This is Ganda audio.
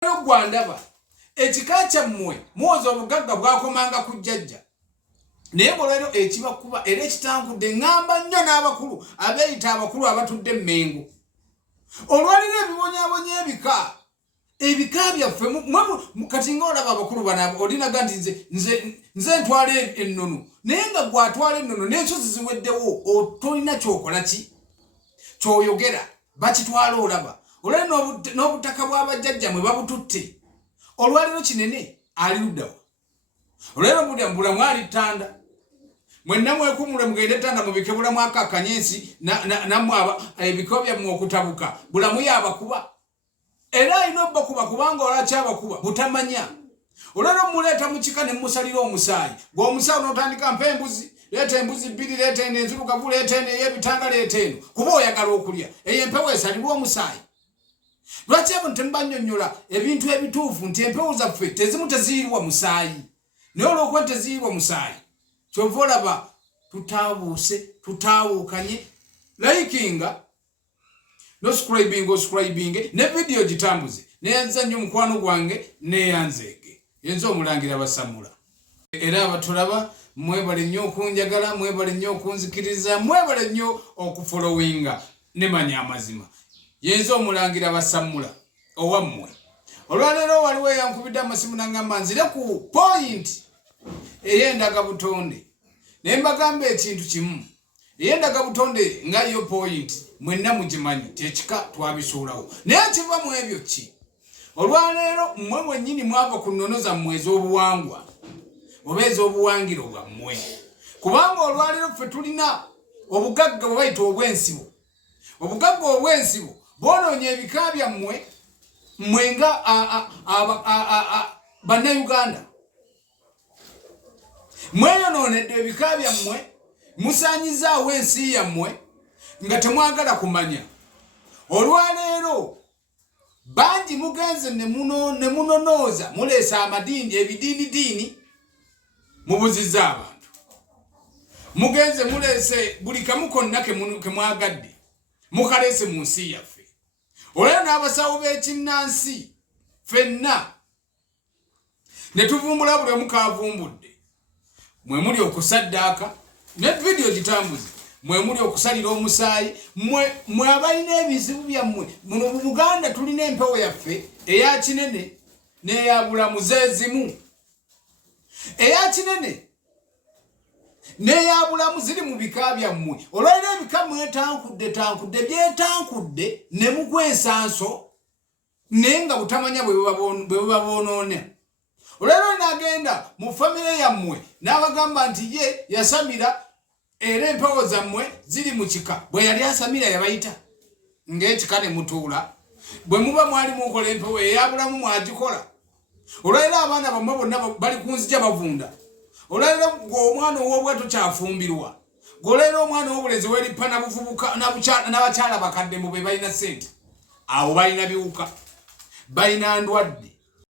gwandaba ekikacha mmwe muozo obugagga bwakomanga kujjajja naye bolero ekiba kuba era ekitangudde ngamba nnyo n'abakulu abeeyita abakulu abatudde Mmengo olwaliro ebibonyabonya ebika byaffe kati ng'olaba abakulu banabo olinaga nti nze ntwala ennono naye nga gwatwala ennono n'ensozi ziweddewo otolina kyokola ki kyoyogera bakitwala olaba olwaliro n'obutaka bw'abajjajjamwe babututte olwaliro kinene ali luddawa olwaliro bulamu ali ttanda mwenna mwekumule mugende ttanda mubike bulamu akakanyensi nammwe ebiko byammwe okutabuka bulamu yabakuba era alina obbakuba kubanga olwaki abakuba butamanya olwaliro muleeta mu kika ne musalira omusaayi gw'omusaayi n'otandika mpa embuzi leeta embuzi bbiri leeta eno enzirugavu leeta eno ey'ebitanga leeta eno kuba oyagala okulya eyo empewo esalirwa omusaayi lwaki abo temubannyonnyola ebintu ebituufu nti empewo zaffe tezimu teziirwa musaayi naye olw'okuba teziirwa musaayi kyova olaba tutaabuuse tutaawuukanye likinga noscribing ne video gitambuze neyanza nnyo mukwano gwange neyanzeege yenza omulangira basamula era abatulaba mwebale nnyo okunjagala mwebale nnyo okunzikiriza mwebale nnyo okufollowinga nemanya amazima yenza omulangira basamula owammwe olwaleero waliwo yankubidde amasimu nangamba nzire ku point ey'endaga butonde naye mbagamba ekintu kimu ey'endaga butonde nga yo point mwenna mugimanyi tekika twabisuulawo naye kiva mu ebyo ki olwaleero mmwe mwennyini mwava ku nnono zammwe ez'obuwangwa oba ez'obuwangiro bwammwe kubanga olwaleero ffe tulina obugagga bwe bayita obw'ensibo obugagga obw'ensibo bwonoonya ebika byammwe mmwe nga bannayuganda mweyonoonedde ebika byammwe musaanyizaawo ensi yammwe nga temwagala kumanya olwaleero bangi mugenze ne munonooza muleesa amadini ebidiinidiini mubuzizza abantu mugenze muleese buli kamu konna kemwagadde mukaleese mu nsi yaffe olwaleero n'abasawo b'ekinnansi ffenna ne tuvumbula buli omu kaavumbudde mwe muli okusaddaaka ne video gitambuze mwe muli okusalira omusaayi mwe abalina ebizibu byammwe muno mu Buganda tulina empewo yaffe eya kinene n'eya bulamu zeezimu eya kinene n'eya bulamu ziri mu bika byammwe olwaliro ebika mwetankudde byetankudde ne mugwa ensanso naye nga butamanya bwe buba boonoona olwaliro n'agenda mu famire yammwe n'abagamba nti ye yasamira era empewo zammwe ziri mu kika bwe yali asamira yabayita ng'ekika ne mutuula bwe muba mwali mukola empewo eyabulamu mwagikola olwaliro abaana bammwe bonna bali ku nzija bavunda olwaliro ng'omwana ow'obwato kyafumbirwa golero omwana w'obulezi w'eripa n'abuvubuka n'abakyala bakadde mu be balina ssente awo balina biwuka balina ndwadde